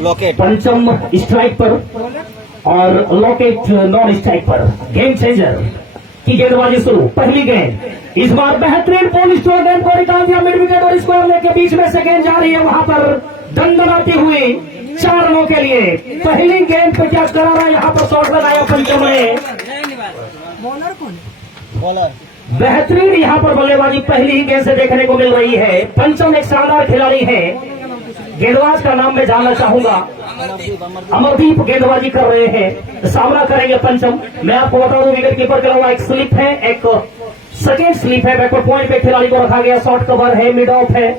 Locket पंचम strike पर और लॉकेट नॉन स्ट्राइक पर। गेम चेंजर की गेंदबाजी शुरू। पहली गेंद इस बार बेहतरीन पोल स्टोर गेंद को निकाल दिया मिड विकेट और स्क्वायर लेग के बीच में से गेंद जा रही है वहां पर दंडनाती हुई 4 रनों के लिए। पहली गेंद पे क्या करा रहा है यहाँ पर शॉट लगाया पंचम ने। बॉलर बेहतरीन यहाँ पर बल्लेबाजी पहली ही गेंद से देखने को मिल रही है। पंचम एक शानदार खिलाड़ी है। गेंदबाज का नाम मैं जानना चाहूंगा। अमरदीप गेंदबाजी कर रहे हैं, सामना करेंगे पंचम। मैं आपको बता दूं विकेट कीपर के अलावा एक स्लिप है, एक सेकेंड स्लिप है। बैकवर्ड पॉइंट पे खिलाड़ी को रखा गया, शॉर्ट कवर है, मिड ऑफ है।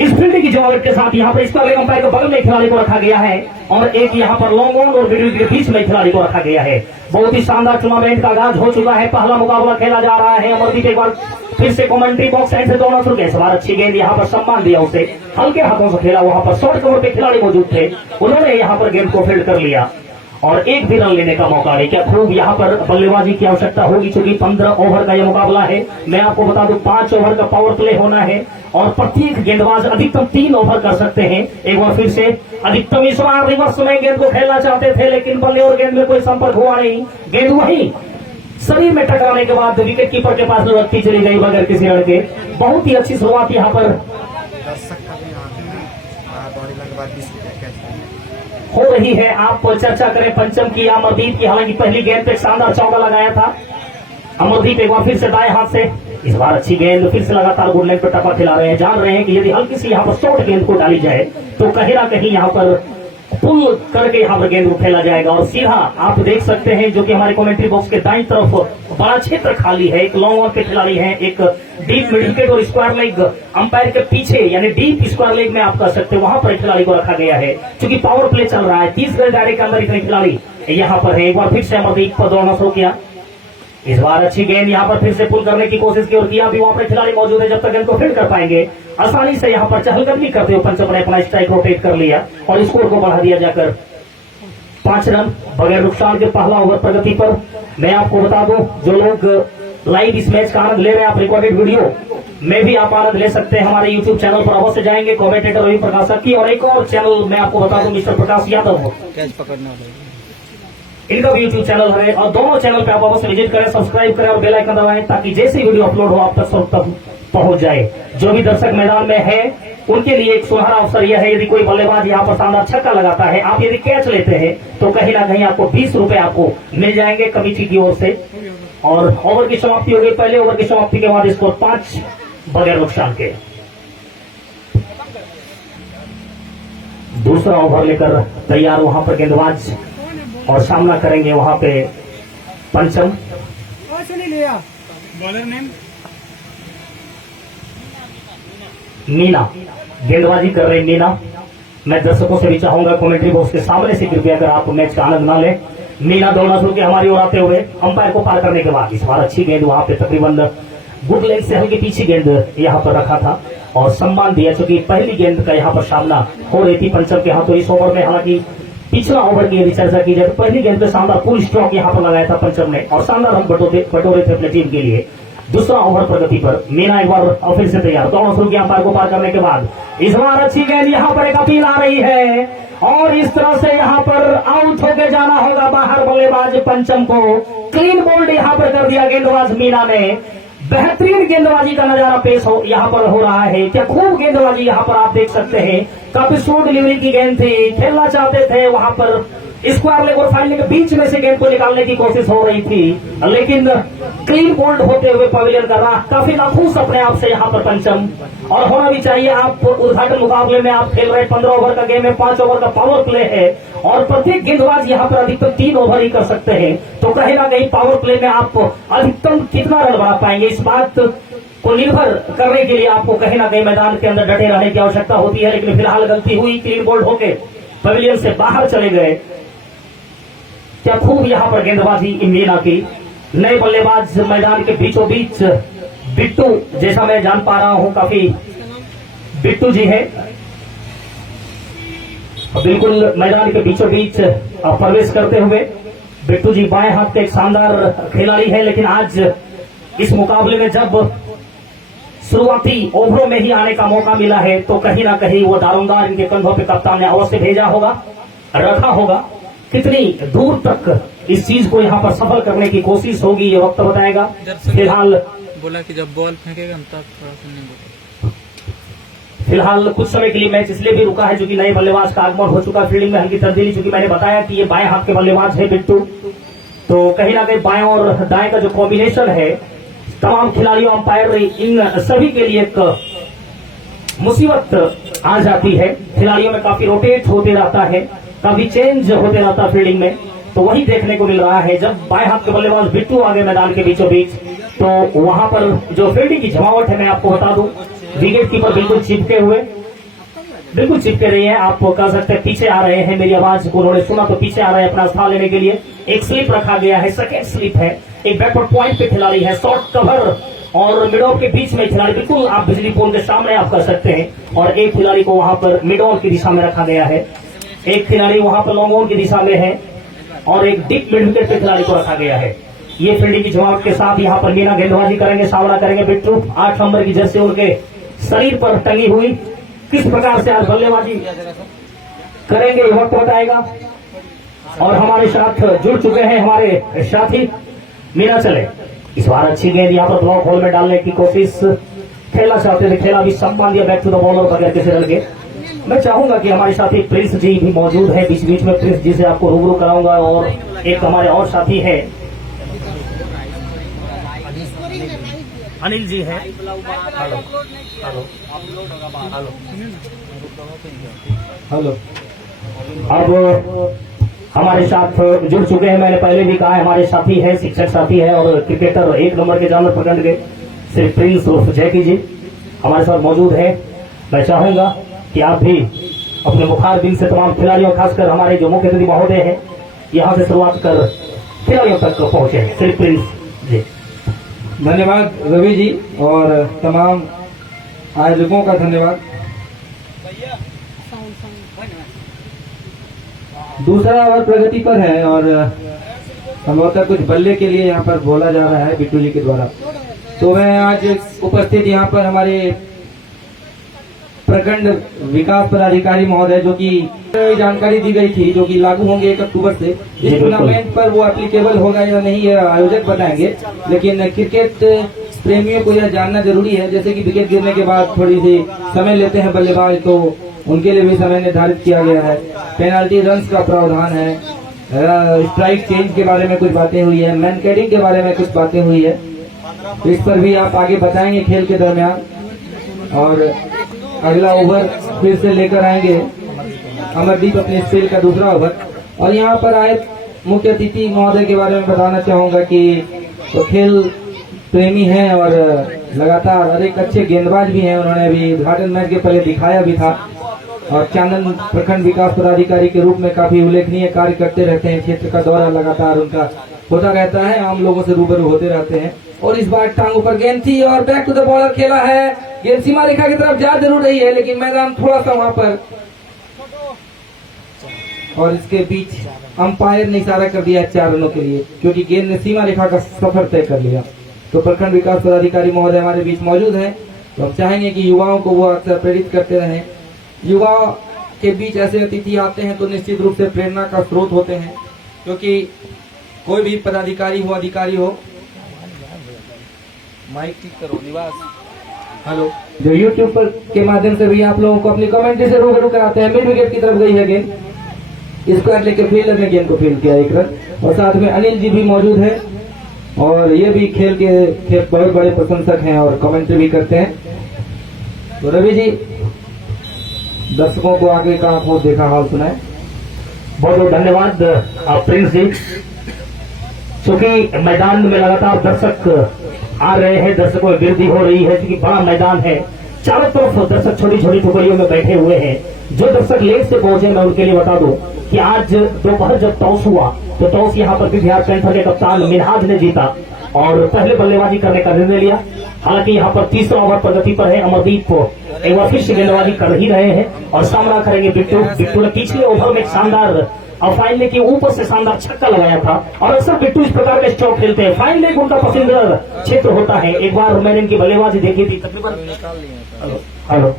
इस फील्ड की जमावट के साथ यहाँ पर इस पर अंपायर के बगल में खिलाड़ी को रखा गया है और एक यहाँ पर लॉन्ग ऑन और मिड विकेट के बीच में खिलाड़ी को रखा गया है। बहुत ही शानदार टूर्नामेंट का आगाज हो चुका है। पहला मुकाबला खेला जा रहा है। अमरदीप एक बार फिर से कमेंट्री बॉक्स साइड से दौड़ना शुरू किया। इस बार अच्छी गेंद यहाँ पर सम्मान दिया उसे, हल्के हाथों से खेला। वहां पर शॉर्ट कवर पे खिलाड़ी मौजूद थे, उन्होंने यहाँ पर गेंद को फील्ड कर लिया और एक भी रन लेने का मौका नहीं। क्या खूब यहाँ पर बल्लेबाजी की आवश्यकता होगी, चूंकि 15 ओवर का यह मुकाबला है। मैं आपको बता दूं 5 ओवर का पावर प्ले होना है और प्रत्येक गेंदबाज अधिकतम 3 ओवर कर सकते हैं। एक बार फिर से अधिकतम इस बार रिवर्स में गेंद को खेलना चाहते थे, लेकिन बल्ले और गेंद में कोई संपर्क हुआ नहीं। गेंद वही शरीर में टकराने के बाद विकेट कीपर के पास लुढ़कती चली गई बगैर किसी रन के। बहुत ही अच्छी शुरुआत यहाँ पर हो रही है। आप चर्चा करें पंचम की, अमरदीप की। हालांकि पहली गेंद पे शानदार चौका लगाया था अमरदीप। एक बार फिर से दाएं हाथ से, इस बार अच्छी गेंद फिर से लगातार गुड लाइन पर टप्पा खिला रहे हैं। जान रहे हैं कि यदि हल्की सी यहाँ पर शॉर्ट गेंद को डाली जाए तो कहीं ना कहीं यहाँ पर पुल करके यहाँ पर गेंद को खेला जाएगा और सीधा आप देख सकते हैं जो कि हमारे कमेंट्री बॉक्स के दाईं तरफ बड़ा क्षेत्र खाली है। एक लॉन्ग ऑन के खिलाड़ी हैं, एक डीप मिड विकेट और स्क्वायर लेग अंपायर के पीछे यानी डीप स्क्वायर लेग में आप कर सकते हैं, वहां पर खिलाड़ी को रखा गया है। क्योंकि पावर प्ले चल रहा है, 30 गज दायरे के अंदर इतने खिलाड़ी यहाँ पर है। एक बार फिर से अमरदीप पर दौड़ना शुरू किया। इस बार अच्छी गेंद यहाँ पर फिर से पुल करने की कोशिश की और किया भी। वहां पर खिलाड़ी मौजूद है, जब तक गेंद को फील्ड कर पाएंगे आसानी से यहाँ पर चहलकदमी करते हुए पंचम ने अपना स्ट्राइक रोटेट कर लिया और स्कोर को बढ़ा दिया जाकर 5 रन बगैर नुकसान के। पहला ओवर प्रगति पर। मैं आपको बता दूं जो लोग लाइव इस मैच का आनंद ले रहे हैं, आप रिकॉर्डेड वीडियो में भी आप आनंद ले सकते हैं। हमारे यूट्यूब चैनल पर अवश्य जाएंगे, कमेंटेटर रवि प्रकाशक की, और एक और चैनल मैं आपको बता दूं मिस्टर प्रकाश यादव, कैच पकड़ना इनका भी यूट्यूब चैनल है और दोनों चैनल पे आप अवश्य विजिट करें, सब्सक्राइब करें और बेल आइकन दबाएं ताकि जैसे वीडियो अपलोड हो आप तक सब तक पहुंच जाए। जो भी दर्शक मैदान में है उनके लिए एक सुनहरा अवसर यह है, यदि कोई बल्लेबाज यहाँ पर शानदार छक्का लगाता है, आप यदि कैच लेते हैं तो कहीं ना कहीं आपको 20 रुपए आपको मिल जाएंगे कमेटी की ओर से। और ओवर की समाप्ति हो गई। पहले ओवर की समाप्ति के बाद स्कोर 5 बगैर नुकसान के। दूसरा ओवर लेकर तैयार वहां पर गेंदबाज और सामना करेंगे वहां पे पंचम। बॉलर नेम मीना गेंदबाजी कर रहे मीना। मैं दर्शकों से भी चाहूंगा कमेंट्री बॉक्स के सामने से कृपया अगर आप मैच का आनंद ना ले। मीना दौड़ना शुरू किया हमारी ओर आते हुए अंपायर को पार करने के बाद। इस बार अच्छी गेंद वहां पे तकरीबन गुड लेग से हल्के पीछे गेंद यहाँ पर रखा था और सम्मान दिया, क्योंकि पहली गेंद का यहाँ पर सामना हो रही थी पंचम के हाथों इस ओवर में। हालांकि पिछला ओवर की यदि चर्चा की जाए तो पहली गेंद पे शानदार फुल स्ट्रोक यहाँ पर लगाया था पंचम ने और शानदार रन बटोरे थे अपनी टीम के लिए। दूसरा ओवर प्रगति पर। मीना एक बार फिर से तैयार, दौड़ना शुरू किया अंपायर को पार करने के बाद। इस बार अच्छी गेंद यहाँ पर एक अपील आ रही है और इस तरह से यहाँ पर आउट होके जाना होगा बाहर बल्लेबाज पंचम को। क्लीन बोल्ड यहाँ पर कर दिया गेंदबाज मीना ने। बेहतरीन गेंदबाजी का नजारा पेश हो यहाँ पर हो रहा है। क्या खूब गेंदबाजी यहाँ पर आप देख सकते हैं। काफी स्लो डिलीवरी की गेंद थी, खेलना चाहते थे वहां पर स्क्वायर लेग और फाइनल के बीच में से गेंद को निकालने की कोशिश हो रही थी, लेकिन क्लीन बोल्ड होते हुए पवेलियन कर रहा। काफी नाखुश अपने आप से यहाँ पर पंचम, और होना भी चाहिए। आप उद्घाटन मुकाबले में आप खेल रहे 15 ओवर का गेम है, 5 ओवर का पावर प्ले है और प्रत्येक गेंदबाज यहाँ पर अधिकतम 3 ओवर ही कर सकते हैं। तो कहीं ना कहीं पावर प्ले में आप अधिकतम कितना रन बना पाएंगे, इस बात को निर्भर करने के लिए आपको कहीं ना कहीं मैदान के अंदर डटे रहने की आवश्यकता होती है। लेकिन फिलहाल गलती हुई, क्लीन बोल्ड होके पवेलियन से बाहर चले गए। क्या खूब यहाँ पर गेंदबाजी मीना की। नए बल्लेबाज मैदान के बीचों बीच बिट्टू, जैसा मैं जान पा रहा हूं काफी बिट्टू जी है, बिल्कुल मैदान के बीचों बीच प्रवेश करते हुए। बिट्टू जी बाएं हाथ के एक शानदार खिलाड़ी है, लेकिन आज इस मुकाबले में जब शुरुआती ओवरों में ही आने का मौका मिला है, तो कहीं ना कहीं वो दारोमदार इनके कंधों पे कप्तान ने अवश्य भेजा होगा, रखा होगा। कितनी दूर तक इस चीज को यहाँ पर सफल करने की कोशिश होगी ये वक्त बताएगा। फिलहाल बोला कि जब बॉल फेंकेगा तब थोड़ा सा नहीं बोला। फिलहाल कुछ समय के लिए मैच इसलिए भी रुका है क्योंकि नए बल्लेबाज का आगमन हो चुका है। फील्डिंग में हल्की तब्दीली, चूंकि मैंने बताया कि ये बाएं हाथ के बल्लेबाज है बिट्टू, तो कहीं ना कहीं बाएं और दाएं का जो कॉम्बिनेशन है तमाम खिलाड़ियों अंपायर इन सभी के लिए एक मुसीबत आ जाती है। खिलाड़ियों में काफी रोटेट होते रहता है, काफी चेंज होते रहता है फील्डिंग में, तो वही देखने को मिल रहा है। जब बाएं हाथ के बल्लेबाज बिट्टू आ गए मैदान के बीचों बीच, तो वहां पर जो फील्डिंग की जमावट है मैं आपको बता दूं, विकेट कीपर बिल्कुल चिपके हुए, बिल्कुल चिपके रही है। आप कह सकते हैं पीछे आ रहे हैं, मेरी आवाज को उन्होंने सुना तो पीछे आ रहे हैं अपना स्थान लेने के लिए। एक स्लिप रखा गया है, सेकेंड स्लिप है, एक बैकवर्ड पॉइंट पे खिलाड़ी है, शॉर्ट कवर और मिड ऑफ के बीच में खिलाड़ी, बिल्कुल आप बिजली पोल के सामने आप कर सकते हैं। और एक खिलाड़ी को वहां पर मिड ऑन की दिशा में रखा गया है, एक खिलाड़ी वहां पर लॉन्ग ऑन की दिशा में है और एक डीप मिड विकेट पे खिलाड़ी को रखा गया है। ये फील्डिंग की जमावट के साथ यहाँ पर मीना गेंदबाजी करेंगे, सावड़ा करेंगे बिट्टू। 8 नंबर की जर्सी उनके शरीर पर टंगी हुई, किस प्रकार से आज बल्लेबाजी करेंगे ये वक्त बताएगा। और हमारे साथ जुड़ चुके हैं हमारे साथी मीना चले। इस बार अच्छी गेंद यहाँ पर ब्लॉक होल में डालने की कोशिश खेलना चाहते थे, खेला भी सम्मान दिया बैक टू द बॉलर बगैर किसी रन के। मैं चाहूंगा कि हमारे साथी प्रिंस जी भी मौजूद है बीच बीच में, प्रिंस जी से आपको रूबरू कराऊंगा। और एक हमारे और साथी है अनिल जी है। हेलो हेलो हेलो अब हमारे साथ जुड़ चुके हैं, मैंने पहले भी कहा है हमारे साथी है, शिक्षक साथी है और क्रिकेटर 1 नंबर के जानवर प्रखंड के श्री प्रिंस उर्फ जैकी जी हमारे साथ मौजूद है। मैं चाहूंगा कि आप भी अपने मुखार बिन से तमाम खिलाड़ियों, खासकर हमारे जो मुख्य अतिथि महोदय हैं, यहाँ से शुरुआत कर खिलाड़ियों तक पहुंचे। श्री प्रिंस जी। धन्यवाद रवि जी और तमाम आयोजकों का धन्यवाद। दूसरा ओवर प्रगति पर है और संभवतः कुछ बल्ले के लिए यहाँ पर बोला जा रहा है बिट्टू जी के द्वारा। तो मैं आज उपस्थित यहाँ पर हमारे प्रखंड विकास पदाधिकारी महोदय, जो कि जानकारी दी गई थी जो कि लागू होंगे 1 अक्टूबर से, इस टूर्नामेंट पर वो एप्लीकेबल होगा या नहीं ये आयोजक बताएंगे। लेकिन क्रिकेट प्रेमियों को यह जानना जरूरी है, जैसे कि विकेट गिरने के बाद थोड़ी सी समय लेते हैं बल्लेबाज, तो उनके लिए भी समय निर्धारित किया गया है। पेनाल्टी रन्स का प्रावधान है, स्ट्राइक चेंज के बारे में कुछ बातें हुई है, मैन कैडिंग के बारे में कुछ बातें हुई है, तो इस पर भी आप आगे बताएंगे खेल के दरमियान। और अगला ओवर फिर से लेकर आएंगे अमरदीप अपने स्पेल का दूसरा ओवर। और यहाँ पर आए मुख्य अतिथि महोदय के बारे में बताना चाहूंगा कि वो खेल प्रेमी हैं और लगातार और एक अच्छे गेंदबाज भी हैं। उन्होंने अभी उद्घाटन मैच के पहले दिखाया भी था और चांदन प्रखंड विकास पदाधिकारी के रूप में काफी उल्लेखनीय कार्य करते रहते हैं। क्षेत्र का दौरा लगातार उनका होता रहता है, आम लोगों से रूबरू होते रहते हैं। और इस बार टांग ऊपर गेंद थी और बैक टू द बॉलर खेला है, गेंद सीमा रेखा की तरफ जा जरूर रही है लेकिन मैदान थोड़ा सा वहां पर, और इसके बीच अंपायर ने इशारा कर दिया 4 रनों के लिए, क्योंकि गेंद ने सीमा रेखा का सफर तय कर लिया। तो प्रखंड विकास पदाधिकारी महोदय हमारे बीच मौजूद हैं, तो हम चाहेंगे कि युवाओं को वो अक्सर प्रेरित करते रहें। युवाओं के बीच ऐसे अतिथि आते हैं तो निश्चित रूप से प्रेरणा का स्रोत होते हैं, क्योंकि कोई भी पदाधिकारी हो, अधिकारी हो, माइक ठीक करो निवास, हेलो, जो यूट्यूब पर के माध्यम से भी आप लोगों को अपनी कमेंट्री से रूबरू कराते हैं। मिड विकेट की तरफ गई है गेंद, स्क्वायर लेके फील्डर ने गेंद को फील्ड किया 1 रन। और साथ में अनिल जी भी मौजूद है और ये भी खेल के बहुत बड़े प्रशंसक हैं और कमेंट्री भी करते हैं। तो रवि जी, दर्शकों को आगे का आपको देखा हाल सुनाए। बहुत बहुत धन्यवाद प्रिंस जी। चूंकि मैदान में लगातार दर्शक आ रहे हैं, दर्शकों में वृद्धि हो रही है, क्योंकि बड़ा मैदान है, चारों तरफ दर्शक छोटी छोटी टुकड़ियों में बैठे हुए हैं। जो दर्शक लेट से पहुंचे मैं उनके लिए बता दूं कि आज दोपहर जब टॉस हुआ तो टॉस यहाँ पर बिहार पैंथर के कप्तान मिनहाज ने जीता और पहले बल्लेबाजी करने का निर्णय लिया। हालांकि यहाँ पर तीसरा ओवर प्रगति पर है, अमरदीप एक बार फिर से गेंदबाजी कर ही रहे हैं और सामना करेंगे बिट्टू। बिट्टू ने पिछले ओवर में एक शानदार फाइन लेग के ऊपर से शानदार छक्का लगाया था और अक्सर बिट्टू इस प्रकार के स्ट्रोक खेलते हैं। फाइन लेग उनका पसंदीदा क्षेत्र होता है। एक बार मैंने इनकी बल्लेबाजी देखी थी, तकरीबन हेलो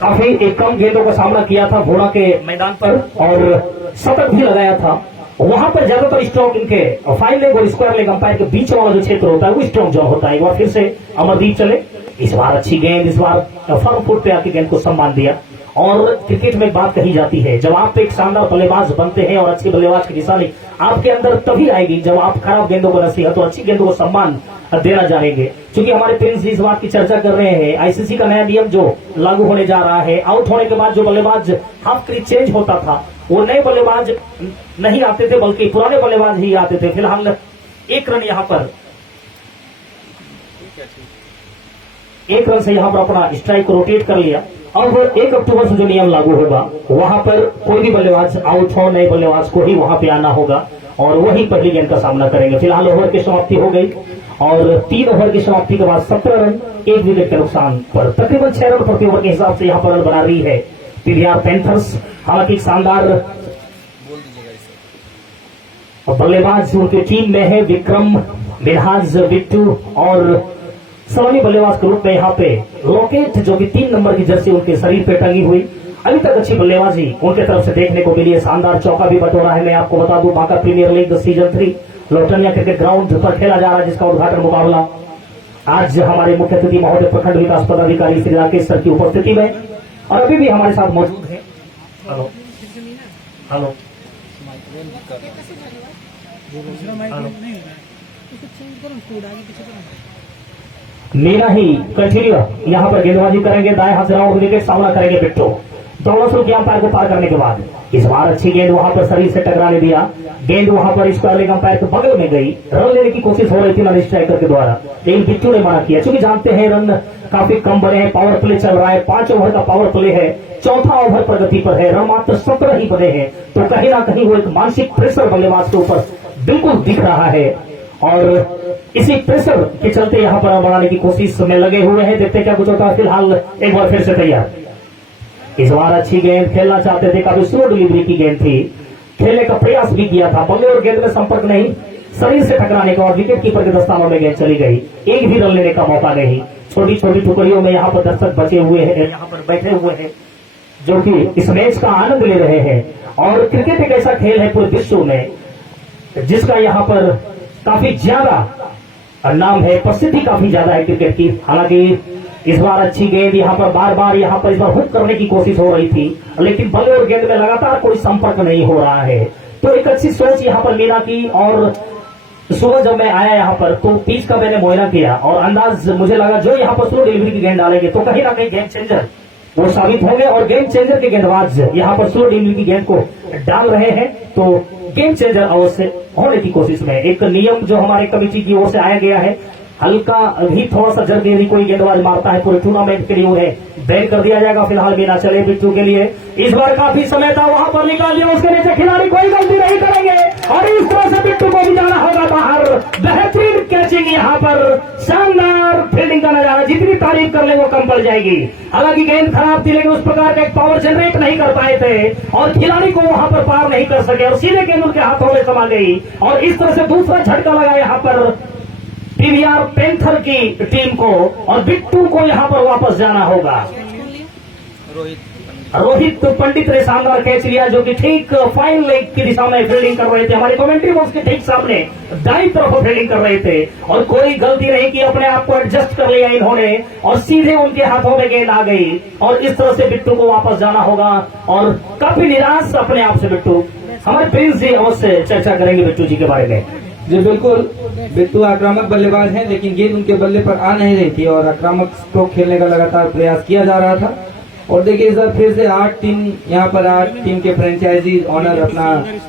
काफी एक कम गेंदों का सामना किया था घोड़ा के मैदान पर और शतक भी लगाया था। वहां पर ज्यादातर स्ट्रोक इनके फाइन लेग और स्क्वायर लेग अंपायर के बीच वाला जो क्षेत्र होता है वो स्ट्रोक जोन होता है। एक बार फिर से अमरदीप चले, इस बार अच्छी गेंद, इस बार फर्म फुट पे आके गेंद को सम्मान दिया। और क्रिकेट में एक बात कही जाती है, जब आप एक शानदार बल्लेबाज बनते हैं और अच्छे बल्लेबाज की निशानी आपके अंदर तभी आएगी जब आप खराब गेंदों को नसीहत और अच्छी गेंदों को सम्मान देना जानेंगे। क्योंकि हमारे प्रिंस जी इस बात की चर्चा कर रहे हैं, आईसीसी का नया नियम जो लागू होने जा रहा है, आउट होने के बाद जो बल्लेबाज हाफ क्रीज चेंज होता था वो नए बल्लेबाज नहीं आते थे बल्कि पुराने बल्लेबाज ही आते थे। फिलहाल एक रन यहाँ पर, एक रन से यहाँ पर अपना स्ट्राइक को रोटेट कर लिया। अब 1 अक्टूबर से जो नियम लागू होगा वहां पर कोई भी बल्लेबाज आउट हो, नए बल्लेबाज को ही वहां पे आना होगा और वही पहली गेंद का सामना करेंगे। फिलहाल ओवर की समाप्ति हो गई और 3 ओवर की समाप्ति के बाद 17 रन 1 विकेट के नुकसान पर तकरीबन 6 रन प्रति ओवर के हिसाब से यहाँ पर रन बना रही है पीवीआर पैंथर्स। हालांकि शानदार बल्लेबाज उनकी टीम में है, विक्रम, मिनहाज, बिट्टू और सवाली बल्लेबाज के रूप में यहाँ पे रॉकेट जो कि 3 नंबर की जर्सी उनके शरीर पे टंगी हुई। अभी तक अच्छी बल्लेबाजी उनके तरफ से देखने को मिली है। शानदार चौका भी बटोरा है। मैं आपको बता दूं Banka premier league season 3 Lotnia cricket ground पर खेला जा रहा है, जिसका उद्घाटन मुकाबला आज हमारे मुख्य अतिथि महोदय प्रखंड विकास पदाधिकारी श्री राकेश सर की उपस्थिति में और अभी भी हमारे साथ मौजूद है। हेलो हेलो मीना ही कंटिन्यू यहाँ पर गेंदबाजी करेंगे, दाएं हाथ से राउंड विकेट सामना करेंगे बिट्टू। दोनों शुरू किया अंपायर को पार करने के बाद इस बार अच्छी गेंद वहां पर शरीर से टकराने दिया। गेंद वहां पर स्क्वायर लेग अंपायर के बगल में गई। रन लेने की कोशिश हो रही थी नॉन स्ट्राइकर के द्वारा, लेकिन बिट्टू ने मना किया। क्योंकि जानते हैं रन काफी कम बने हैं, पावर प्ले चल रहा है, 5 ओवर का पावर प्ले है, 4था ओवर प्रगति पर है, रन मात्र 17 ही बने हैं। तो कहीं ना कहीं वो एक मानसिक प्रेशर बल्लेबाज के ऊपर बिल्कुल दिख रहा है और इसी प्रेशर के चलते यहाँ पर बढ़ाने की कोशिश में लगे हुए हैं। देखते क्या कुछ होता है। फिलहाल एक बार फिर से तैयार, इस बार अच्छी गेंद खेलना चाहते थे, काफी स्लो डिलीवरी की गेंद थी, खेलने का प्रयास भी किया था, बल्ले और गेंद में संपर्क नहीं, शरीर से टकराने का और विकेट कीपर के दस्तानों में गेंद चली गई। एक भी रन लेने का मौका नहीं। छोटी छोटी टुकड़ियों में यहाँ पर दर्शक बचे हुए हैं, यहाँ पर बैठे हुए हैं जो कि इस मैच का आनंद ले रहे हैं। और क्रिकेट एक ऐसा खेल है पूरे विश्व में जिसका यहाँ पर काफी ज्यादा नाम है, प्रसिद्धि काफी ज्यादा है क्रिकेट की। हालांकि इस बार अच्छी गेंद यहाँ पर बार बार यहाँ पर इस बार हुक करने की कोशिश हो रही थी, लेकिन बल्ले और गेंद में लगातार कोई संपर्क नहीं हो रहा है। तो एक अच्छी सोच यहाँ पर मीना की। और सुबह जब मैं आया यहाँ पर तो पिच का मैंने मुआयना किया और अंदाज मुझे लगा जो यहाँ पर स्लो डिलीवरी की गेंद डालेंगे तो कहीं ना कहीं गेम चेंजर वो साबित होंगे और गेम चेंजर के गेंदबाज यहाँ पर स्लो डिलीवरी की गेंद को डाल रहे हैं। तो गेम चेंजर अवश्य होने की कोशिश में एक नियम जो हमारे कमेटी की ओर से आया गया है, हल्का भी थोड़ा सा जल्दी यदि कोई गेंदबाज मारता है पूरे टूर्नामेंट के लिए उन्हें बैन कर दिया जाएगा। फिलहाल बिना चले बिट्टू के लिए इस बार काफी समय था, वहां पर निकाल दिया, उसके नीचे खिलाड़ी कोई गलती नहीं करेंगे और इस तरह से बिट्टू को भी जाना होगा बाहर। बेहतरीन कैचिंग यहाँ पर, शानदार फील्डिंग का नजारा, जितनी तारीफ कर ले वो कम पड़ जाएगी। हालांकि गेंद खराब थी लेकिन उस प्रकार का एक पावर जनरेट नहीं कर पाए थे और खिलाड़ी को वहां पर पार नहीं कर सके और सीधे गेंद उनके हाथों में समा गई और इस तरह से दूसरा झटका लगा यहाँ पर पीवीआर पैंथर की टीम को और बिट्टू को यहां पर वापस जाना होगा। रोहित पंडित ने शानदार कैच लिया जो कि ठीक फाइन लेग की दिशा में फील्डिंग कर रहे थे, हमारे कमेंट्री बॉक्स के ठीक सामने दाईं तरफ फील्डिंग कर रहे थे और कोई गलती नहीं की, अपने आप को एडजस्ट कर लिया इन्होंने और सीधे उनके हाथों में गेंद आ गई और इस तरह से बिट्टू को वापस जाना होगा और काफी निराश अपने आप से बिट्टू। हमारे प्रिंस जी अवश्य चर्चा करेंगे बिट्टू जी के बारे में। जी बिल्कुल, बिट्टू आक्रामक बल्लेबाज हैं लेकिन गेंद उनके बल्ले पर आ नहीं रही थी और आक्रामक स्ट्रोक खेलने का लगातार प्रयास किया जा रहा था। और देखिए इस बार फिर से 8 टीम यहाँ पर 8 टीम के फ्रेंचाइजी ऑनर अपना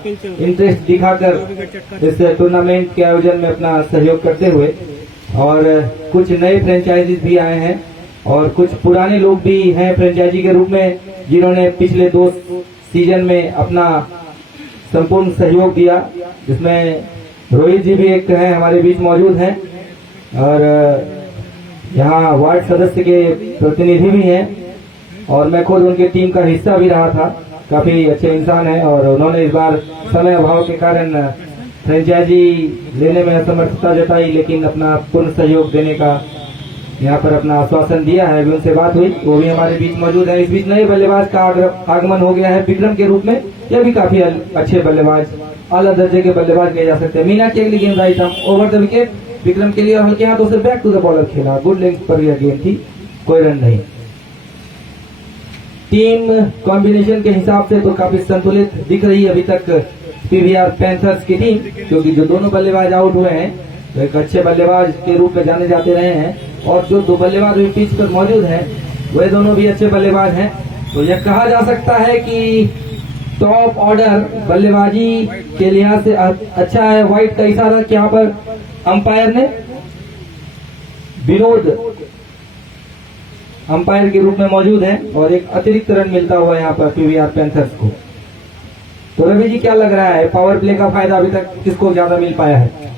इंटरेस्ट दिखाकर इस टूर्नामेंट के आयोजन में अपना सहयोग करते हुए और कुछ नए फ्रेंचाइजीज भी आए हैं और कुछ पुराने लोग भी हैं फ्रेंचाइजी के रूप में जिन्होंने पिछले 2 सीजन में अपना संपूर्ण सहयोग दिया, जिसमें रोहित जी भी एक हैं हमारे बीच मौजूद हैं। और यहाँ वार्ड सदस्य के प्रतिनिधि भी हैं और मैं खुद उनकी टीम का हिस्सा भी रहा था। काफी अच्छे इंसान हैं और उन्होंने इस बार समय अभाव के कारण फ्रेंचाइजी लेने में असमर्थता जताई, लेकिन अपना पूर्ण सहयोग देने का यहाँ पर अपना आश्वासन दिया है। अभी उनसे बात हुई, वो भी हमारे बीच मौजूद है। इस बीच नए बल्लेबाज का आगमन हो गया है विक्रम के रूप में। यह भी काफी अच्छे बल्लेबाज, आला दर्जे के बल्लेबाज कहे जा सकते हैं। मीना की अगली गेंद right over the wicket Vikram के लिए, हल्के हाथों से बैक टू द बॉलर खेला। गुड लेंथ पर यह गेंद थी, कोई रन नहीं। टीम कॉम्बिनेशन के हिसाब से तो काफी संतुलित दिख रही है अभी तक पीवीआर पैंथर्स की टीम, क्योंकि जो दोनों बल्लेबाज आउट हुए हैं तो एक अच्छे बल्लेबाज के रूप में जाने जाते रहे हैं और जो दो बल्लेबाज भी पिच पर मौजूद हैं वे दोनों भी अच्छे बल्लेबाज हैं। तो यह कहा जा सकता है कि टॉप ऑर्डर बल्लेबाजी के लिहाज से अच्छा है। व्हाइट का इशारा कि यहाँ पर अंपायर ने विनोद अंपायर के रूप में मौजूद है और एक अतिरिक्त रन मिलता हुआ यहाँ पर पीवीआर पैंथर्स को। तो रवि जी क्या लग रहा है, पावर प्ले का फायदा अभी तक किसको ज्यादा मिल पाया है?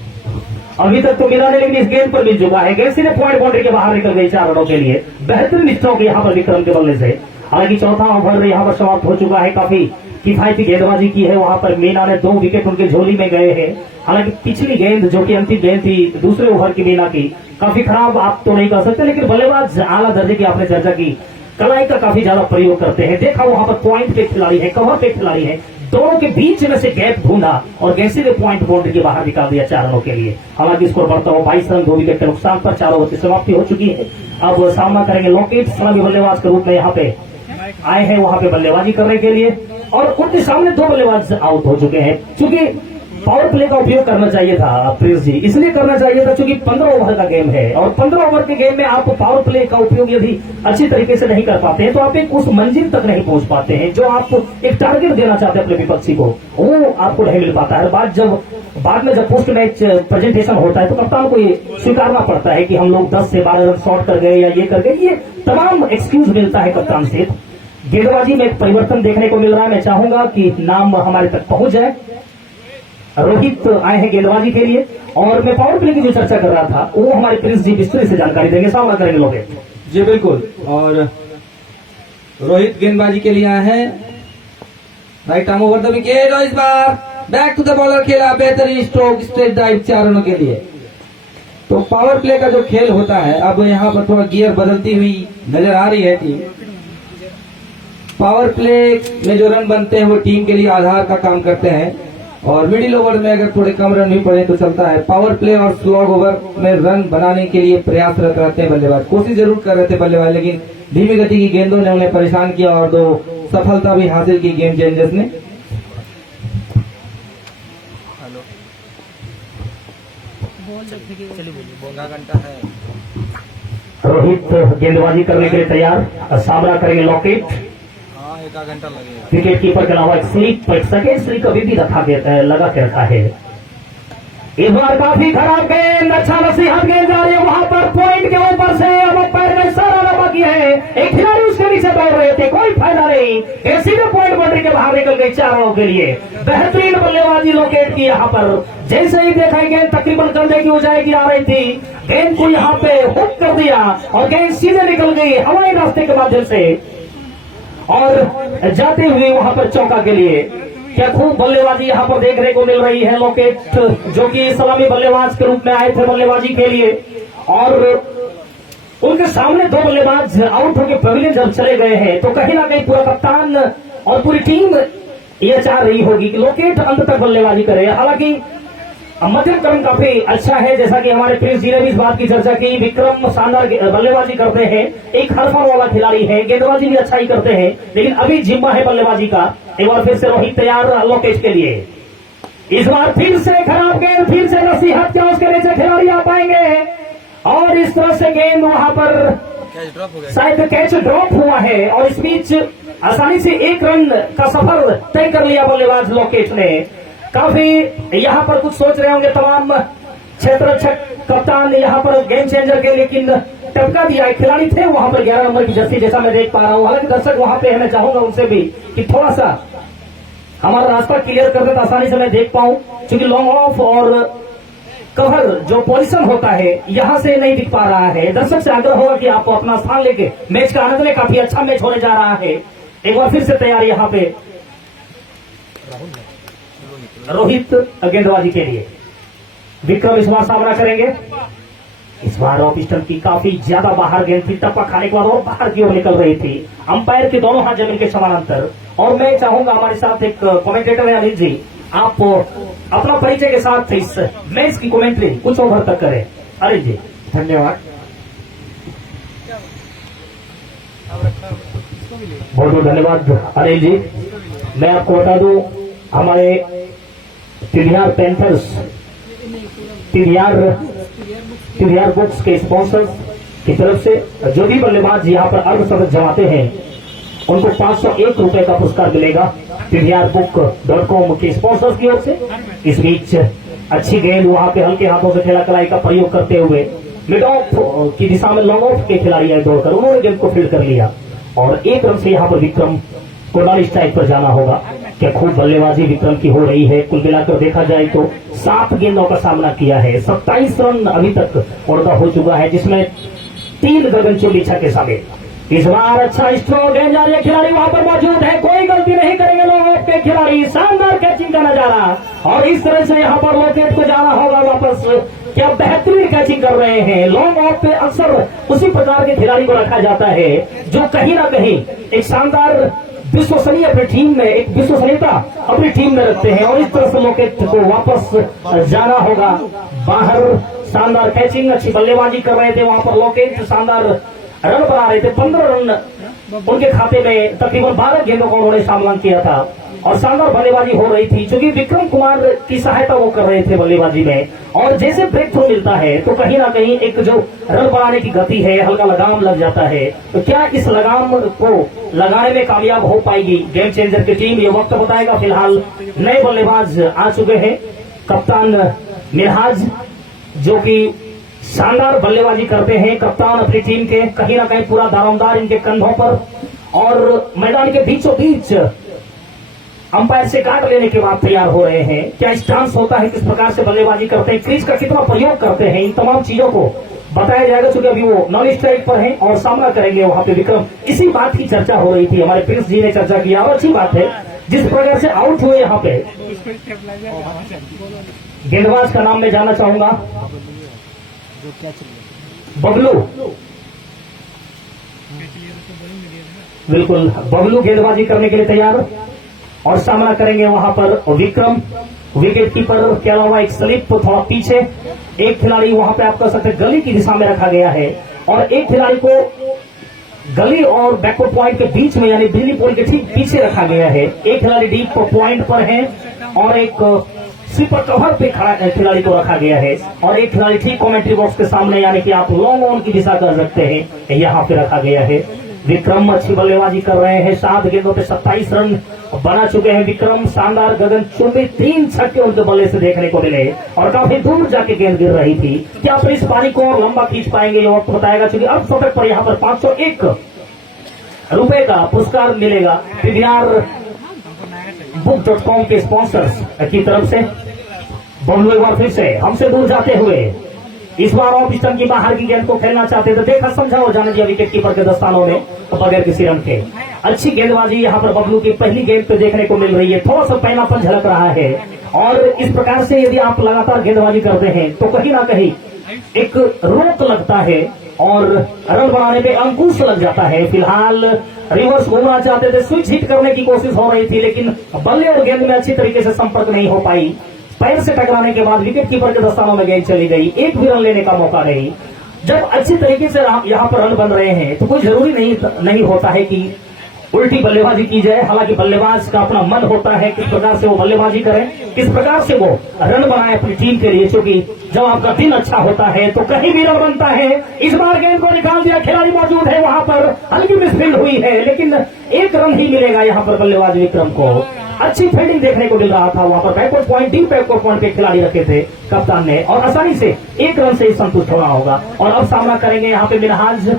अभी तक तो मिला नहीं, लेकिन इस गेंद पर मिल चुका है। गेंद सीधे पॉइंट बाउंड्री के बाहर निकल गई 4 रनों के लिए। बेहतरीन स्ट्रोक यहाँ पर विक्रम के बल्ले से। हालांकि चौथा ओवर यहाँ पर समाप्त हो चुका है। काफी किफायती गेंदबाजी की है वहां पर। मीना ने 2 विकेट उनके झोली में गए हैं। हालांकि पिछली गेंद जो कि अंतिम गेंद थी दूसरे ओवर की मीना की, काफी खराब आप तो नहीं कह सकते, लेकिन बल्लेबाज आला दर्जे की आपने चर्चा की, कलाई का काफी ज्यादा प्रयोग करते हैं। देखा वहां पर पॉइंट पे खिलाड़ी है, कवर पे खिलाड़ी है, दोनों के बीच में से गैप ढूंढा और कैसे वे पॉइंट बाउंड्री के बाहर निकाल दिया 4 रनों के लिए। हालांकि स्कोर बढ़ता हुआ 22 रन 2 विकेट के नुकसान पर 4 ओवर की समाप्ति हो चुकी है। अब सामना करेंगे लॉकेट, सलामी बल्लेबाज के रूप में यहाँ पे आए हैं वहां पे बल्लेबाजी करने के लिए और उनके सामने 2 बल्लेबाज आउट हो चुके हैं। चूंकि पावर प्ले का उपयोग करना चाहिए था प्रिंस जी, इसलिए करना चाहिए था क्योंकि 15 ओवर का गेम है और 15 ओवर के गेम में आप पावर प्ले का उपयोग यदि अच्छी तरीके से नहीं कर पाते हैं तो आप एक उस मंजिल तक नहीं पहुंच पाते हैं जो आप एक टारगेट देना चाहते हैं अपने विपक्षी को, वो आपको नहीं मिल पाता है। बाद में जब पोस्ट मैच प्रेजेंटेशन होता है तो कप्तान को ये स्वीकारना पड़ता है कि हम लोग 10 से 12 रन शॉर्ट कर गए या ये कर गए, ये तमाम एक्सक्यूज मिलता है कप्तान से। गेंदबाजी में एक परिवर्तन देखने को मिल रहा है। मैं चाहूंगा कि नाम हमारे तक पहुंच जाए। रोहित आए हैं गेंदबाजी के लिए और मैं पावर प्ले की जो चर्चा कर रहा था वो हमारे प्रिंस जी विस्तृत से जानकारी देंगे। सामना करेंगे लोग जी बिल्कुल। और रोहित गेंदबाजी के लिए आए हैं। Right arm over the wicket और इस बार बैक टू द बॉलर खेला, बेहतरीन स्ट्रोक, स्ट्रेट ड्राइव 4 रनों के लिए। तो पावर प्ले का जो खेल होता है अब यहाँ पर थोड़ा गियर बदलती हुई नजर आ रही है टीम। पावर प्ले में जो रन बनते हैं वो टीम के लिए आधार का काम करते हैं और मिडिल ओवर में अगर थोड़े कम रन भी पड़े तो चलता है। पावर प्ले और स्लॉग ओवर में रन बनाने के लिए प्रयासरत रहते हैं बल्लेबाज, कोशिश जरूर कर रहे थे बल्लेबाज, लेकिन धीमी गति की गेंदों ने उन्हें परेशान किया और 2 सफलता भी हासिल की गेम चेंजर्स ने। रोहित गेंदबाजी करने के लिए तैयार, सामना करेंगे लॉकेट। घंटा लगेगा। विकेट कीपर के अलावा एक सेकेंड स्लिप अभी भी लगा के रखा है। इस बार काफी खराब गेंद, अच्छा नसीहत गेंद जा रही है वहां पर पॉइंट के ऊपर से। अब अंपायर ने सारा लगा किया है, एक खिलाड़ी उसके नीचे दौड़ रहे थे, कोई फायदा नहीं, ये सीधे पॉइंट बाउंड्री के बाहर निकल गई 4 रनों के लिए। बेहतरीन बल्लेबाजी लॉकेट की यहाँ पर। जैसे ही देखा गेंद तकरीबन कंधे की ऊंचाई की आ रही थी, गेंद को यहाँ पे हुक कर दिया और गेंद सीधे निकल गई हवाई रास्ते के माध्यम से और जाते हुए वहां पर चौका के लिए। क्या खूब बल्लेबाजी यहाँ पर देखने को मिल रही है। लॉकेट जो कि सलामी बल्लेबाज के रूप में आए थे बल्लेबाजी के लिए और उनके सामने 2 बल्लेबाज आउट होकर पवेलियन जब चले गए हैं तो कहीं ना कहीं पूरा कप्तान और पूरी टीम यह चाह रही होगी कि लॉकेट अंत तक बल्लेबाजी करे। हालांकि मध्यम क्रम काफी अच्छा है, जैसा कि हमारे प्रिंस जी ने भी इस बात की चर्चा की। विक्रम शानदार बल्लेबाजी करते हैं, एक हरफा वाला खिलाड़ी है, गेंदबाजी भी अच्छा ही करते हैं, लेकिन अभी जिम्मा है बल्लेबाजी का। एक बार फिर से रोहित तैयार लॉकेट के लिए। इस बार फिर से खराब गेंद, फिर से नसीहत, क्या उसके नीचे खिलाड़ी आ पाएंगे? और इस तरह से गेंद वहां पर शायद कैच ड्रॉप हुआ है और इस बीच आसानी से 1 रन का सफर तय कर लिया बल्लेबाज लॉकेट ने। काफी यहाँ पर कुछ सोच रहे होंगे तमाम क्षेत्ररक्षक कप्तान यहाँ पर गेम चेंजर के, लेकिन टपका दिया। खिलाड़ी थे वहां पर 11 नंबर की जर्सी, जैसा मैं देख पा रहा हूं। हालांकि दर्शक वहां पे है, मैं चाहूंगा उनसे भी कि थोड़ा सा हमारा रास्ता क्लियर कर दे तो आसानी से मैं देख पाऊं, क्योंकि लॉन्ग ऑफ और कवर जो पोजीशन होता है यहाँ से नहीं दिख पा रहा है। दर्शक से आग्रह होगा कि आप अपना स्थान लेके मैच का आनंद लें। काफी अच्छा मैच होने जा रहा है। एक बार फिर से तैयारी यहाँ पे रोहित गेंदबाजी के लिए। विक्रम इस बार सामना करेंगे। इस बार ऑफ स्टंप की काफी ज्यादा बाहर गेंद थी, टप्पा खाने के बाद और बाहर की ओर निकल रही थी। अंपायर के दोनों हाथ जमीन के समानांतर। और मैं चाहूंगा हमारे साथ एक कमेंटेटर है अनिल जी, आप अपना परिचय के साथ इस मैच की कमेंट्री कुछ ओवर तक करें। अनिल जी। धन्यवाद। बहुत बहुत धन्यवाद अनिल जी। मैं आपको बता दूं, हमारे टीवीआर पैंथर्स, टीवीआर बुक्स के स्पॉन्सर्स की तरफ से जो भी बल्लेबाज यहाँ पर अर्धशतक जमाते हैं उनको 501 रुपए का पुरस्कार मिलेगा TVRbook.com के स्पॉन्सर्स की ओर से। इस बीच अच्छी गेंद वहां पे हल्के हाथों से खेला कलाई का प्रयोग करते हुए मिड ऑफ की दिशा में लॉन्ग ऑफ के खिलाड़ी आए दौड़कर, उन्होंने गेंद को फील्ड कर लिया और एक रन से यहाँ पर विक्रम को नॉन स्ट्राइक पर जाना होगा। क्या खूब बल्लेबाजी विक्रम की हो रही है। कुल मिलाकर देखा जाए तो 7 गेंदों का सामना किया है। 27 रन अभी तक उड़दा हो चुका है, जिसमें 3 गगनचुंबी छक्के शामिल। इस बार अच्छा स्ट्रोक गेंद जा रही है, खिलाड़ी वहां पर मौजूद है, कोई गलती नहीं करेंगे लॉन्ग ऑफ के खिलाड़ी। शानदार कैचिंग का नजारा और इस तरह से यहाँ पर लोकेट को जाना होगा वापस। क्या बेहतरीन कैचिंग कर रहे हैं। लॉन्ग ऑफ पे अक्सर उसी प्रकार के खिलाड़ी को रखा जाता है जो कहीं ना कहीं एक शानदार विश्वसनीय अपनी टीम में, एक विश्वसनीयता अपनी टीम में रखते हैं और इस तरह से लोकेट को वापस जाना होगा बाहर। शानदार कैचिंग, अच्छी बल्लेबाजी कर रहे थे वहां पर लोकेट, शानदार रन बना रहे थे। 15 रन उनके खाते में, तकरीबन 12 गेंदों का उन्होंने सामना किया था और शानदार बल्लेबाजी हो रही थी क्योंकि विक्रम कुमार की सहायता वो कर रहे थे बल्लेबाजी में। और जैसे ब्रेक थ्रू मिलता है तो कहीं ना कहीं एक जो रन बनाने की गति है, हल्का लगाम लग जाता है। तो क्या इस लगाम को लगाने में कामयाब हो पाएगी गेम चेंजर की टीम, ये वक्त बताएगा। फिलहाल नए बल्लेबाज आ चुके हैं। कप्तान मिनहाज जो कि शानदार बल्लेबाजी करते हैं, कप्तान अपनी टीम के, कहीं ना कहीं पूरा दारोमदार इनके कंधों पर। और मैदान के बीचों बीच अंपायर से काट लेने के बाद तैयार हो रहे हैं। क्या स्टांस होता है, किस प्रकार से बल्लेबाजी करते हैं, क्रीज का कितना प्रयोग करते हैं, इन तमाम चीजों को बताया जाएगा। क्योंकि अभी वो नॉन स्ट्राइक पर हैं और सामना करेंगे वहां पे विक्रम। इसी बात की चर्चा हो रही थी, हमारे प्रिंस जी ने चर्चा किया और अच्छी बात है जिस प्रकार से आउट हुए यहाँ पे। गेंदबाज का नाम मैं जानना चाहूंगा, बबलू। बिल्कुल, बबलू गेंदबाजी करने के लिए तैयार और सामना करेंगे वहां पर विक्रम। विकेट कीपर के अलावा एक स्लिप थोड़ा पीछे, एक खिलाड़ी वहां पे आप कह सकते हैं गली की दिशा में रखा गया है और एक खिलाड़ी को गली और बैकवर्ड पॉइंट के बीच में यानी बिजली पोल के ठीक पीछे रखा गया है। एक खिलाड़ी डीप पॉइंट पर है और एक स्वीपर कवर पे खिलाड़ी को रखा गया है और एक खिलाड़ी ठीक कमेंट्री बॉक्स के सामने यानी कि आप लॉन्ग ऑन की दिशा कर सकते हैं, यहाँ पे रखा गया है। विक्रम अच्छी बल्लेबाजी कर रहे हैं। 7 गेंदों पे 27 रन बना चुके हैं विक्रम। शानदार गगनचुंबी 3 छक्के उनके बल्ले से देखने को मिले और काफी दूर जाके गेंद गिर रही थी। क्या फिर इस पारी को और लंबा खींच पाएंगे, ये वक्त बताएगा। क्योंकि अब शतक पर यहाँ पर 501 रुपए का पुरस्कार मिलेगा TVRbook.com के स्पॉन्सर्स की तरफ से। बबलू एक बार फिर से हमसे दूर जाते हुए इस बार ऑफ स्टंप की बाहर की गेंद को खेलना चाहते थे, देखा समझा और जाने दिया विकेट कीपर के दस्तानों में बगैर किसी रन के। अच्छी गेंदबाजी यहाँ पर बबलू की पहली गेंद पे देखने को मिल रही है। थोड़ा सा पहलापन झलक रहा है और इस प्रकार से यदि आप लगातार गेंदबाजी करते हैं तो कहीं ना कहीं एक रोक लगता है और रन बनाने में अंकुश लग जाता है। फिलहाल रिवर्स घूमना चाहते थे, स्विच हिट करने की कोशिश हो रही थी लेकिन बल्ले और गेंद में अच्छी तरीके से संपर्क नहीं हो पाई। पैर से टकराने के बाद विकेट कीपर के दस्तानों में गेंद चली गई, एक भी रन लेने का मौका नहीं। जब अच्छी तरीके से यहाँ पर रन बन रहे हैं तो कोई जरूरी नहीं होता है कि उल्टी बल्लेबाजी की जाए। हालांकि बल्लेबाज का अपना मन होता है किस प्रकार से वो बल्लेबाजी करें, किस प्रकार से वो रन बनाए अपनी टीम के लिए। क्योंकि जब आपका दिन अच्छा होता है तो कहीं भी रन बनता है। इस बार गेंद को निकाल दिया, खिलाड़ी मौजूद है वहां पर, हल्की मिसफील्ड हुई है लेकिन 1 रन ही मिलेगा यहाँ पर बल्लेबाज विक्रम को। अच्छी फील्डिंग देखने को मिल रहा था वहां पर, backward point, deep backward point पे खिलाड़ी रखे थे कप्तान ने और आसानी से 1 रन से ही संतुष्ट होना होगा। और अब सामना करेंगे यहाँ पे मिनहाज।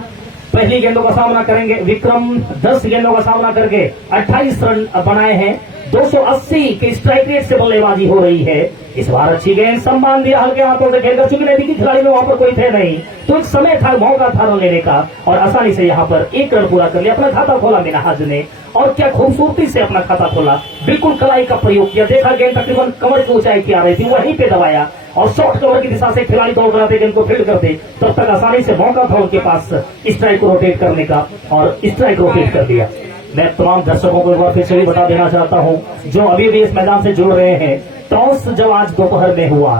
पहली गेंदों का सामना करेंगे विक्रम। 10 गेंदों का सामना करके 28 रन बनाए हैं 280 की स्ट्राइक रेट से बल्लेबाजी हो रही है। इस बार अच्छी गेंद सम्मान दिया हल्के हाथों से खेलकर, चूंकि नजदीकी खिलाड़ी में वहां पर कोई थे नहीं, तो एक समय था, मौका था रन लेने का और आसानी से यहाँ पर 1 रन पूरा कर लिया। अपना खाता खोला मिनहाज ने और क्या खूबसूरती से अपना खाता खोला, बिल्कुल कलाई का प्रयोग किया। देखा गेंद तकरीबन कमर की ऊंचाई की आ रही थी, वहीं पे दबाया और शॉर्ट कवर की दिशा से खिलाड़ी दौड़ रहे थे, गेंद को फील्ड करते, तब तक आसानी से मौका था उनके पास स्ट्राइक को रोटेट करने का और स्ट्राइक रोटेट कर दिया। मैं तमाम दर्शकों को एक बार फिर से भी बता देना चाहता हूं जो अभी भी इस मैदान से जुड़ रहे हैं, टॉस जब आज दोपहर में हुआ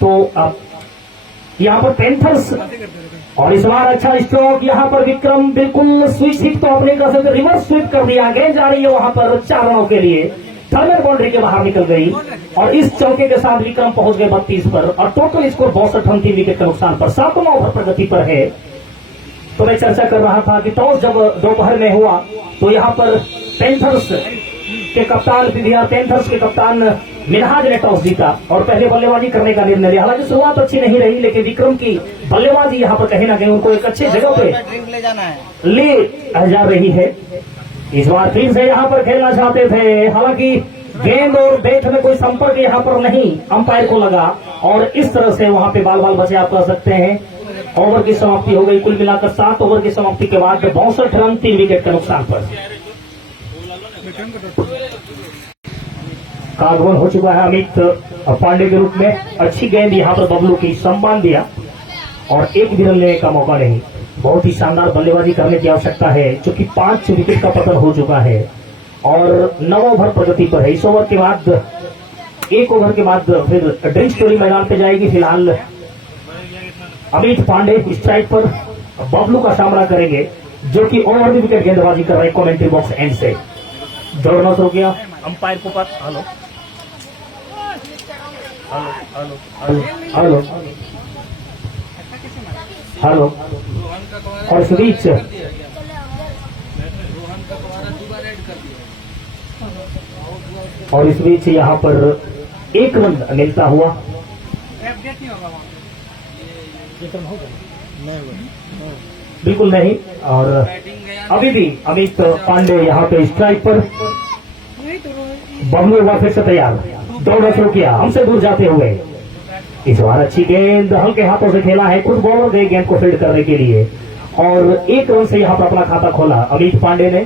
तो अब यहाँ पर पैंथर्स और इस बार अच्छा स्ट्रोक, यहाँ पर विक्रम बिल्कुल स्विच हिट तो अपने कर सकते, रिवर्स स्वीप कर दिया, गेंद जा रही है वहां पर 4 रनों के लिए, थर्मल बाउंड्री के बाहर निकल गई और इस चौके के साथ विक्रम पहुंच गए 32 पर और टोटल स्कोर 62 रन 3 विकेट के नुकसान पर 7वां ओवर प्रगति पर है। तो मैं चर्चा कर रहा था कि टॉस जब दोपहर में हुआ तो यहाँ पर पैंथर्स के कप्तान पीवीआर पैंथर्स के कप्तान मिनहाज ने टॉस जीता और पहले बल्लेबाजी करने का निर्णय लिया। हालांकि शुरुआत अच्छी नहीं रही, लेकिन विक्रम की बल्लेबाजी यहाँ पर कहीं ना कहीं उनको एक अच्छी जगह पे ले जा रही है। इस बार फिर से यहाँ पर खेलना चाहते थे, हालांकि गेंद और बैट में कोई संपर्क यहाँ पर नहीं अंपायर को लगा और इस तरह से वहां पे बाल बाल बचे आप कह सकते हैं। ओवर की समाप्ति हो गई, कुल मिलाकर 7 ओवर की समाप्ति के बाद 62 रन 3 विकेट के नुकसान पर। का आगमन हो चुका है अमित पांडे के रूप में। अच्छी गेंद यहाँ पर बबलू की सम्मान दिया और एक भी रन लेने का मौका नहीं। बहुत ही शानदार बल्लेबाजी करने की आवश्यकता है, क्योंकि 5 विकेट का पतन हो चुका है और 9 ओवर प्रगति पर है। इस ओवर के बाद 1 ओवर के बाद फिर ड्रिंक स्टोरी मैदान पे जाएगी। फिलहाल अमित पांडे स्ट्राइक पर बबलू का सामना करेंगे, जो कि ओवर द विकेट गेंदबाजी कर रहे हैं कमेंट्री बॉक्स एंड से। दौड़ना शुरू किया अंपायर को पर हेलो हेलो हेलो हेलो और इस बीच यहाँ पर 1 रन मिलता हुआ बिल्कुल नहीं और अभी भी अमित पांडे यहाँ पे स्ट्राइक पर। बबलू एक बार फिर से तैयार, दौड़ना शुरू किया हमसे दूर जाते हुए। इस बार अच्छी गेंद हल्के हाथों से खेला है, खुद बॉलर गए गेंद को फील्ड करने के लिए और 1 रन से यहाँ पर अपना खाता खोला अमित पांडे ने,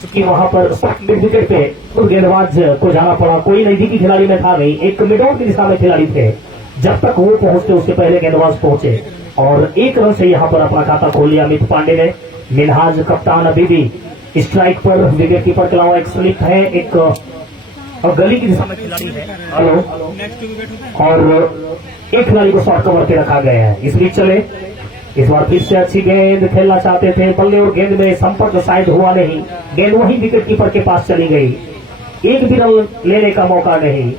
क्योंकि वहां पर मिड विकेट पे खुद गेंदबाज को जाना पड़ा। कोई नजदीकी खिलाड़ी में था नहीं, एक मिड ऑन की दिशा में खिलाड़ी थे, जब तक वो पहुंचते उससे पहले गेंदबाज पहुंचे और 1 रन से यहाँ पर अपना खाता खोल लिया अमित पांडे ने। मिनहाज कप्तान अभी भी स्ट्राइक पर, विकेट कीपर के अलावा एक स्लिप है, एक और गली की दिशा में खिलाड़ी है हेलो और एक खिलाड़ी को शॉर्ट कवर पे रखा गया है। इस बीच चले, इस बार फिर से अच्छी गेंद खेलना चाहते थे, बल्ले और गेंद में संपर्क शायद हुआ नहीं, गेंद वही विकेट कीपर के पास चली गई, एक भी रन लेने का मौका नहीं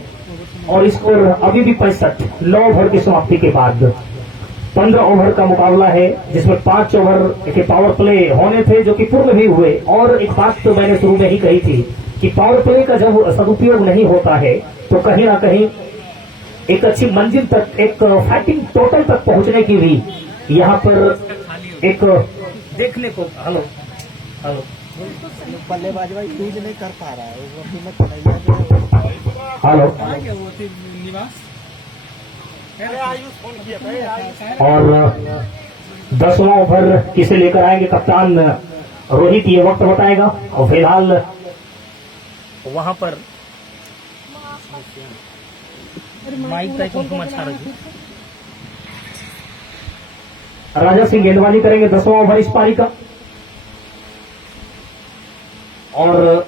और स्कोर अभी भी 65। 9 ओवर की समाप्ति के बाद 15 ओवर का मुकाबला है, जिसमें 5 ओवर के पावर प्ले होने थे जो कि पूर्ण भी हुए। और एक बात तो मैंने शुरू में ही कही थी कि पावर प्ले का जब सदुपयोग नहीं होता है तो कहीं ना कहीं एक अच्छी मंजिल तक, एक फाइटिंग टोटल तक पहुंचने की भी यहाँ पर एक देखने को हेलो हेलो बल्लेबाज भाई यूज नहीं कर पा रहा है हेलो और 10वां ओवर किसे लेकर आएंगे कप्तान रोहित ये वक्त बताएगा। और फिलहाल वहां पर माइक का कुमकुम अच्छा रही, राजा सिंह गेंदबाजी करेंगे 10वां ओवर इस पारी का और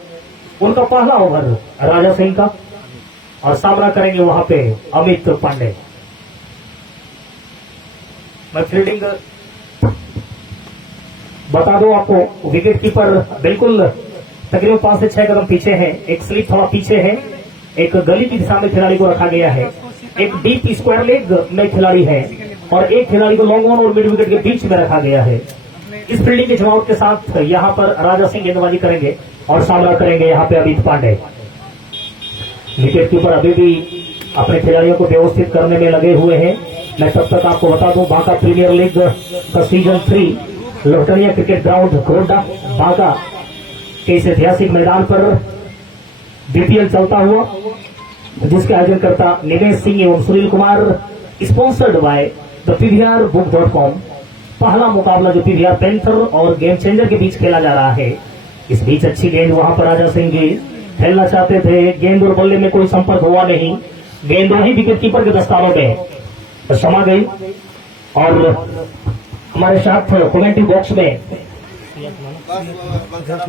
उनका पहला ओवर राजा सिंह का और सामना करेंगे वहां पे अमित पांडे। मैं फील्डिंग बता दूं आपको, विकेट कीपर बिल्कुल तकरीबन 5 से 6 कदम पीछे है, एक स्लिप थोड़ा पीछे है, एक गली की दिशा में खिलाड़ी को रखा गया है, एक डीप स्क्वायर लेग में खिलाड़ी है और एक खिलाड़ी को लॉन्ग ऑन और मिड विकेट के बीच में रखा गया है। इस फील्डिंग की जमावट के साथ यहाँ पर राजा सिंह गेंदबाजी करेंगे और सामना करेंगे यहाँ पे अमित पांडे। विकेट कीपर अभी भी अपने खिलाड़ियों को व्यवस्थित करने में लगे हुए हैं। मैं तब तक आपको बता दूं, बांका प्रीमियर लीग का season 3 Lotnia cricket ground Godda Banka के इस ऐतिहासिक मैदान पर बीपीएल चलता हुआ, जिसके आयोजन करता निमेश सिंह एवं Sunil Kumar, sponsored by the pvrbook.com। पहला मुकाबला जो पीवीआर पैंथर और गेम चेंजर के बीच खेला जा रहा है। इस बीच अच्छी गेंद वहां पर राजा सिंह जी खेलना चाहते थे, गेंद और बल्ले में कोई संपर्क हुआ नहीं, गेंद वहीं विकेट कीपर के दस्तानों में समा गई। और हमारे साथ कमेंट्री बॉक्स में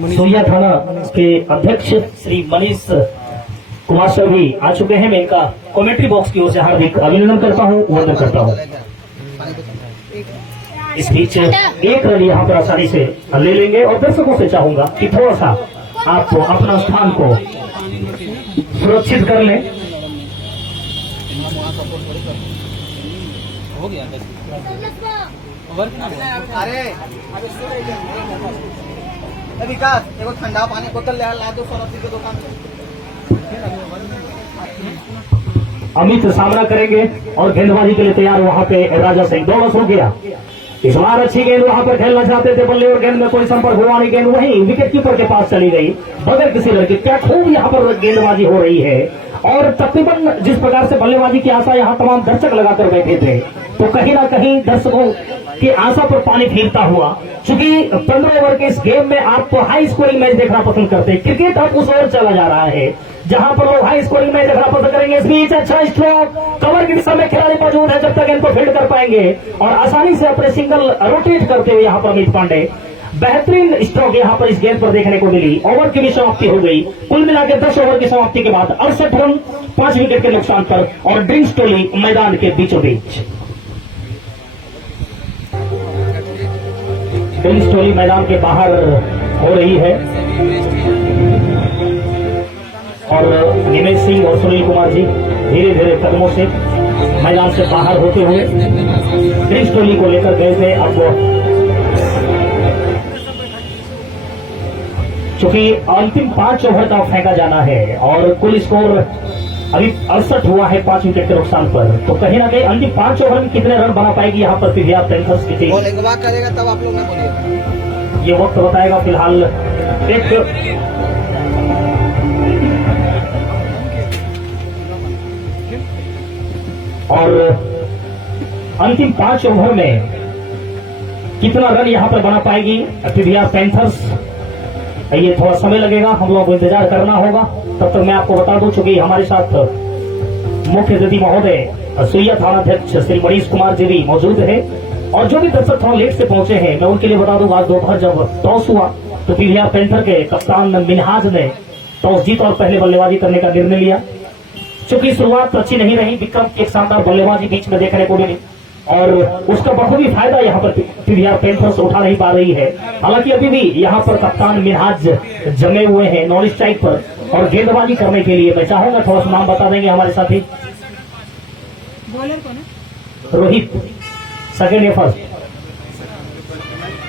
सुइया थाना के अध्यक्ष श्री मनीष कुमार सर भी आ चुके हैं। मैं इनका कमेंट्री बॉक्स की ओर से हार्दिक अभिनंदन करता हूं, वंदन करता हूं। इस बीच एक रन यहाँ पर आसानी से ले लेंगे और दर्शकों से चाहूंगा कि थोड़ा सा आप अपना स्थान को सुरक्षित कर लें। हो गया अरे विकास एगो ठंडा पानी बोतल ला दो सौरभ के दुकान से। अमित सामना करेंगे और गेंदबाजी के लिए तैयार वहां पे राजा सिंह। दौड़ हो गया, इस बार अच्छी गेंद वहां पर खेलना चाहते थे, बल्ले और गेंद में कोई संपर्क हुआ नहीं, गेंद वहीं विकेट कीपर के पास चली गई बगैर किसी लड़के। क्या खूब यहाँ पर गेंदबाजी हो रही है और तकरीबन जिस प्रकार से बल्लेबाजी की आशा यहाँ तमाम दर्शक लगाकर बैठे थे, तो कहीं ना कहीं दर्शकों की आशा पर पानी फेरता हुआ। चूंकि 15 ओवर के इस गेम में आप हाई स्कोरिंग मैच देखना पसंद करते हैं, क्रिकेट अब उस ओर चला जा रहा है जहां पर लोग हाई स्कोरिंग मैच देखना पसंद करेंगे। इस बीच अच्छा स्ट्रोक, कवर की दिशा में खिलाड़ी मौजूद है, जब तक इनको फील्ड कर पाएंगे और आसानी से अपने सिंगल रोटेट करते हुए यहाँ पर अमित पांडे बेहतरीन स्ट्रोक यहाँ पर इस गेंद पर देखने को मिली। ओवर की भी समाप्ति हो गई। कुल मिलाकर 10 ओवर की समाप्ति के बाद 68 रन 5 विकेट के नुकसान पर और ड्रिंक्स टोली मैदान के बीचों बीच। ड्रिंक्स टोली मैदान के बाहर हो रही है और निमेश सिंह और सुनील कुमार जी धीरे धीरे कदमों से मैदान से बाहर होते हुए ड्रिंक्स टोली को लेकर गए थे। अब चूंकि अंतिम 5 ओवर का फेंका जाना है और कुल स्कोर अभी 68 हुआ है 5 विकेट के नुकसान पर, तो कहीं ना कहीं अंतिम 5 ओवर में कितने रन बना पाएगी यहाँ पर पीवीआर पैंथर्स की टीम, करेगा तब आप लोग बोलिए, ये वक्त बताएगा। फिलहाल एक और अंतिम 5 ओवर में कितना रन यहाँ पर बना पाएगी पीवीआर पैंथर्स, ये थोड़ा समय लगेगा, हम लोगों को इंतजार करना होगा। तब तक मैं आपको बता दूं, चूंकि हमारे साथ मुख्य अतिथि महोदय सुइया थानाध्यक्ष श्री मनीष कुमार जी भी मौजूद है और जो भी दर्शक थोड़ा लेट से पहुंचे हैं, मैं उनके लिए बता दूं, आज दोपहर जब टॉस हुआ तो पीवीआर पैंथर के कप्तान मिनहाज ने टॉस जीत और पहले बल्लेबाजी करने का निर्णय लिया। चूंकि शुरुआत अच्छी नहीं रही, विक्रम की एक शानदार बल्लेबाजी बीच में देखने को मिली और उसका बखूबी फायदा यहाँ पर पीवीआर पैंथर्स उठा नहीं पा रही है। हालांकि अभी भी यहाँ पर कप्तान मिनहाज जमे हुए हैं नॉन स्ट्राइक पर और गेंदबाजी करने के लिए मैं चाहूंगा थोड़ा सा नाम बता देंगे हमारे साथी। रोहित सेकेंड या फर्स्ट?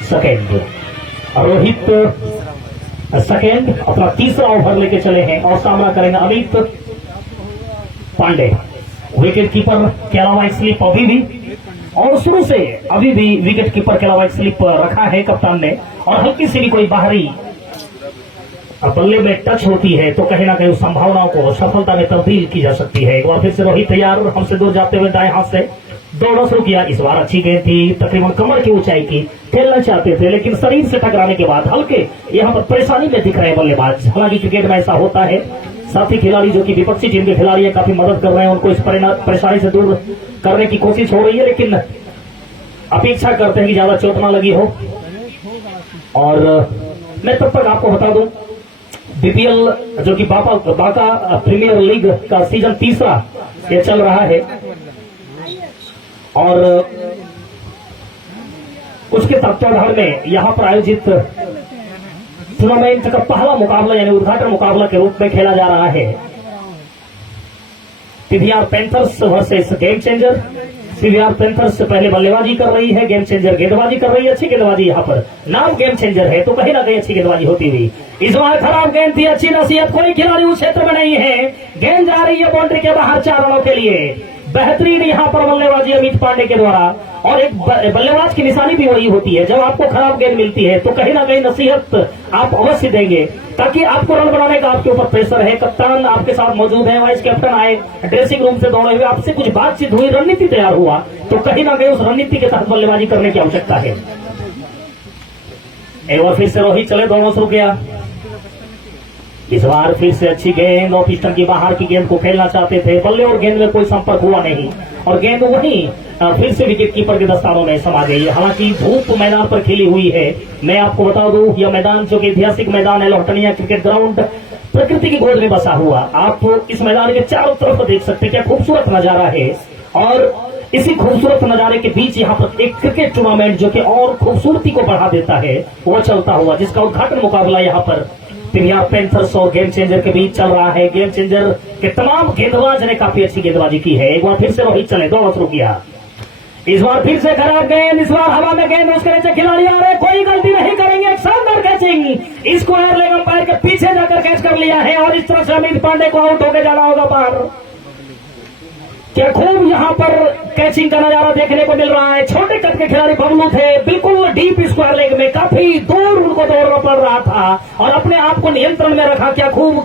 सेकेंड। रोहित सेकेंड अपना तीसरा ओवर लेके चले हैं और सामना करेंगे अमित पांडे। विकेट कीपर के अलावा एक स्लिप अभी भी और शुरू से अभी भी विकेट कीपर के अलावा एक स्लिप रखा है कप्तान ने और हल्की सी भी कोई बाहरी बल्ले में टच होती है तो कहीं ना कहीं उस संभावनाओं को सफलता में तब्दील की जा सकती है। एक बार फिर से रोहित तैयार, हमसे दूर जाते हुए दाएं हाथ से दौड़ना शुरू किया। इस बार अच्छी गेंद थी, तकरीबन कमर की ऊंचाई की, खेलना चाहते थे लेकिन शरीर से टकराने के बाद हल्के यहाँ पर परेशानी में दिख रहे हैं बल्लेबाज। हालांकि क्रिकेट में ऐसा होता है, साथी खिलाड़ी जो कि विपक्षी टीम के खिलाड़ी है काफी मदद कर रहे हैं, उनको इस परेशानी से दूर करने की कोशिश हो रही है, लेकिन अपेक्षा करते हैं कि ज्यादा चोट ना लगी हो। और मैं तब तक आपको बता दूं, बीपीएल जो कि बाका प्रीमियर लीग का सीजन तीसरा ये चल रहा है और उसके तत्वाधान में यहाँ पर आयोजित टूर्नामेंट का पहला मुकाबला यानी उद्घाटन मुकाबला के रूप में खेला जा रहा है। PVR panthers versus game changer. PVR panthers पहले बल्लेबाजी कर रही है, गेम चेंजर गेंदबाजी कर रही है। अच्छी गेंदबाजी यहाँ पर, नाम गेम चेंजर है तो कहीं ना कहीं अच्छी गेंदबाजी होती हुई। इस बार खराब गेंद थी, अच्छी नसीहत, कोई खिलाड़ी उस क्षेत्र में नहीं है, गेंद जा रही है बाउंड्री के बाहर 4 रनों के लिए। बेहतरीन यहाँ पर बल्लेबाजी अमित पांडे के द्वारा। और एक बल्लेबाज की निशानी भी वही होती है, जब आपको खराब गेंद मिलती है तो कहीं ना कहीं नसीहत आप अवश्य देंगे, ताकि आपको रन बनाने का आपके ऊपर प्रेशर है। कप्तान आपके साथ मौजूद है, वाइस कैप्टन आए, ड्रेसिंग रूम से दौड़े हुए, आपसे कुछ बातचीत हुई, रणनीति तैयार हुआ, तो कहीं ना कहीं उस रणनीति के तहत बल्लेबाजी करने की आवश्यकता है। एक बार फिर से रोहित चले, दोनों शुरू किया। इस बार फिर से अच्छी गेंद, ऑफ स्टंप की बाहर की गेंद को खेलना चाहते थे, बल्ले और गेंद में कोई संपर्क हुआ नहीं और गेंद वहीं फिर से विकेट कीपर के दस्तानों में समा गई। हालांकि धूप मैदान पर खिली हुई है। मैं आपको बता दूं, यह मैदान जो कि ऐतिहासिक मैदान है, लोहटनिया क्रिकेट ग्राउंड, प्रकृति की गोद में बसा हुआ। आप इस मैदान के चारों तरफ देख सकते हैं, क्या खूबसूरत नजारा है। और इसी खूबसूरत नजारे के बीच यहाँ पर एक क्रिकेट टूर्नामेंट जो कि और खूबसूरती को बढ़ा देता है, वो चलता हुआ, जिसका उद्घाटन मुकाबला यहाँ पर पंजाब पैंथर्स और गेम चेंजर के बीच चल रहा है। गेम चेंजर के तमाम गेंदबाज ने काफी अच्छी गेंदबाजी की है। एक बार फिर से रोहित चले, दौड़ शुरू किया। इस बार फिर से खराब गेंद, इस बार हवा में गेंद, उसके नीचे खिलाड़ी आ रहे, कोई गलती नहीं करेंगे। एक शानदार कैचिंग, स्क्वायर लेग अंपायर के पीछे जाकर कैच कर लिया है और इस तरह से अमित पांडे को आउट होकर जाना होगा पार। क्या खूब यहाँ पर कैचिंग का नजारा देखने को मिल रहा है। छोटे कद के खिलाड़ी बबलू थे, बिल्कुल डीप स्क्वायर लेग में, काफी दूर उनको दौड़ना पड़ रहा था और अपने आप को नियंत्रण में रखा। क्या खूब